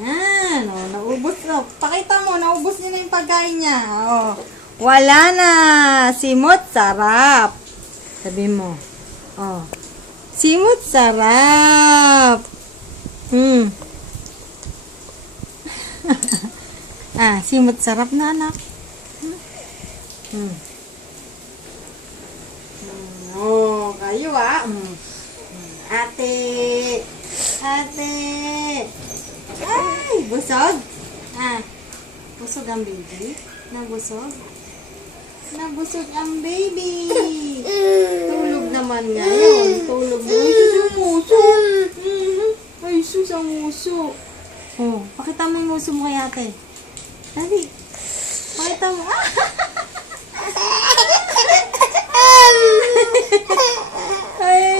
Yan, oh, naubos na. Pakita mo, naubos niya na yung pagkain niya. Oh. Wala na. Simot, sarap. Sabi mo. Oh. Simot, sarap. Simot, sarap na, anak. Oh, kayo Ate. Ate. Ay, busog. Busog ang baby. Nabusog. Nabusog ang baby. Tulog naman ngayon. Tulog na. Ay, sus ang muso. Ay, sus ang muso. Oh, pakita mo yung muso mo kay ate. Dali. Pakita mo. Ay,